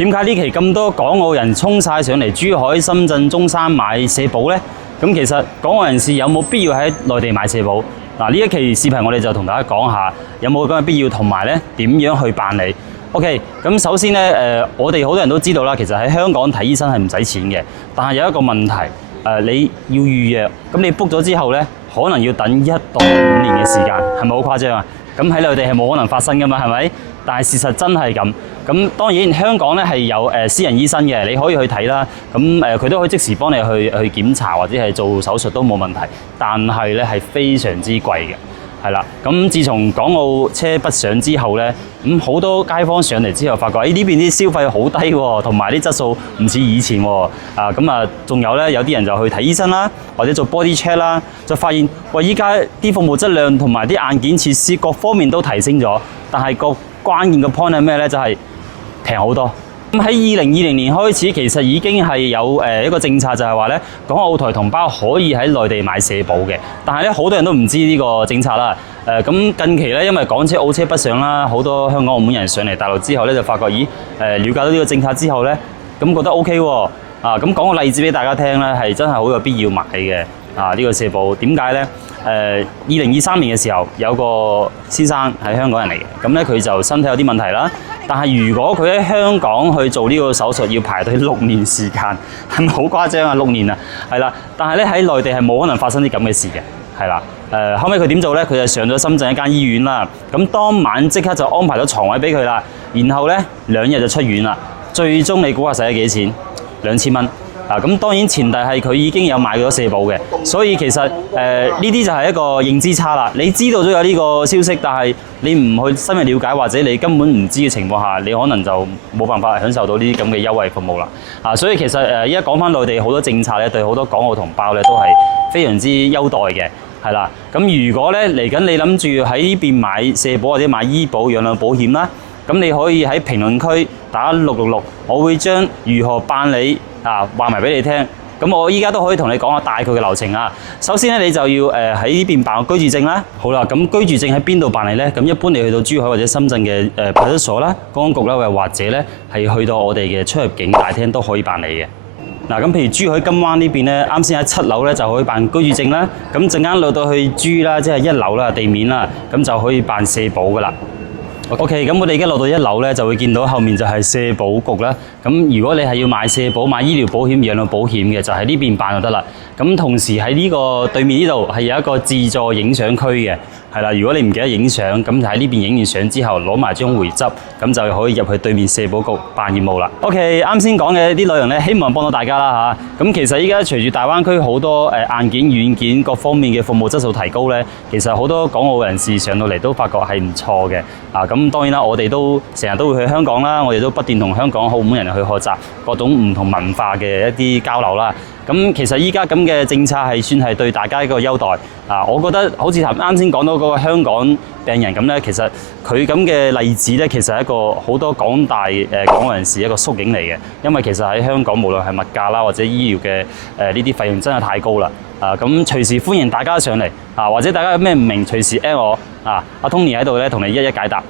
點解呢期咁多港澳人衝晒上嚟珠海、深圳、中山買社保呢？咁其實港澳人士有冇必要喺內地買社保？嗱，呢一期視頻我哋就同大家講下有冇咁嘅必要，同埋咧點樣去辦理。OK， 咁首先咧我哋好多人都知道啦，其實喺香港睇醫生係唔使錢嘅，但係有一個問題你要預約，咁你 book 咗之後咧，可能要等1到5年嘅時間，係咪好誇張啊？咁喺內地係冇可能發生噶嘛，係咪？但係事實真係咁。咁當然香港咧係有私人醫生嘅，你可以去睇啦。咁佢都可以即時幫你去檢查或者係做手術都冇問題。但係咧係非常之貴嘅，係啦。咁自從港澳車北上之後咧，咁好多街坊上嚟之後發覺，呢邊啲消費好低喎，同埋啲質素唔似以前喎。仲有咧有啲人就去睇醫生啦，或者做 body check 啦，就發現喂依家啲服務質量同埋啲硬件設施各方面都提升咗，但係個關鍵嘅 point 係咩咧？就係平好多。咁喺2020年開始，其實已經係有一個政策，就係話咧，港澳台同胞可以喺內地買社保嘅。但係咧，好多人都唔知呢個政策啦。咁近期咧，因為港車澳車北上啦，好多香港澳門人上嚟大陸之後咧，就發覺了解到呢個政策之後咧，咁覺得 OK 喎。咁講個例子俾大家聽咧，係真係好有必要買嘅。呢個社保點解咧？2023年嘅時候，有個先生係香港人嚟嘅，咁咧佢就身體有啲問題啦。但係如果佢喺香港去做呢個手術，要排隊6年時間，係咪好誇張啊？6年啊，係啦。但係咧喺內地係冇可能發生啲咁嘅事嘅，係啦。後尾佢點做咧？佢就上咗深圳一間醫院啦。咁當晚即刻就安排咗床位俾佢啦。然後咧2日就出院啦。最終你估下使咗幾錢？2000蚊。咁當然前提係佢已經有買咗社保嘅，所以其實呢啲就係一個認知差啦。你知道咗有呢個消息，但係你唔去深入了解，或者你根本唔知嘅情況下，你可能就冇辦法享受到呢啲咁嘅優惠服務啦。所以其實而家講翻內地好多政策咧，對好多港澳同胞咧都係非常之優待嘅，係啦。咁如果咧嚟緊你諗住喺呢邊買社保或者買醫保、養老保險啦，咁你可以喺評論區打666，我會將如何辦理話埋俾你聽。咁我依家都可以同你講下大概嘅流程啊。首先咧，你就要喺呢邊辦個居住證啦。好啦，咁居住證喺邊度辦理呢？咁一般你去到珠海或者深圳嘅派出所啦、公安局啦，或者咧係去到我哋嘅出入境大廳都可以辦理嘅。嗱，咁譬如珠海金灣呢邊咧，啱先喺7樓咧就可以辦居住證啦。咁陣間落到去珠啦，即係1樓啦，地面啦，咁就可以辦社保噶啦。OK， 咁我哋而家落到1樓咧，就會見到後面就係社保局啦。咁如果你係要買社保、買醫療保險、養老保險嘅，就喺呢邊辦就得啦。咁同時喺呢個對面呢度係有一個自助影相區嘅，係啦。如果你唔記得影相，咁就喺呢邊影完相之後攞埋張回執，咁就可以入去對面社保局辦業務啦。OK， 啱先講嘅啲內容咧，希望幫到大家啦嚇。咁其實依家隨住大灣區好多硬件、軟件各方面嘅服務質素提高咧，其實好多港澳人士上到嚟都發覺係唔錯嘅。咁當然啦，我哋都成日都會去香港啦，我哋都不斷同香港澳門人去學習各種唔同文化嘅一啲交流啦。咁其實依家咁嘅政策係算係對大家一個優待。我覺得好似啱先講到嗰個香港病人咁咧，其實佢咁嘅例子咧，其實係一個好多廣大港澳人士一個縮影嚟嘅。因為其實喺香港無論係物價啦或者醫療嘅呢啲費用真係太高啦。咁隨時歡迎大家上嚟或者大家有咩唔明隨時 at 我阿 Tony 喺度咧同你一一解答。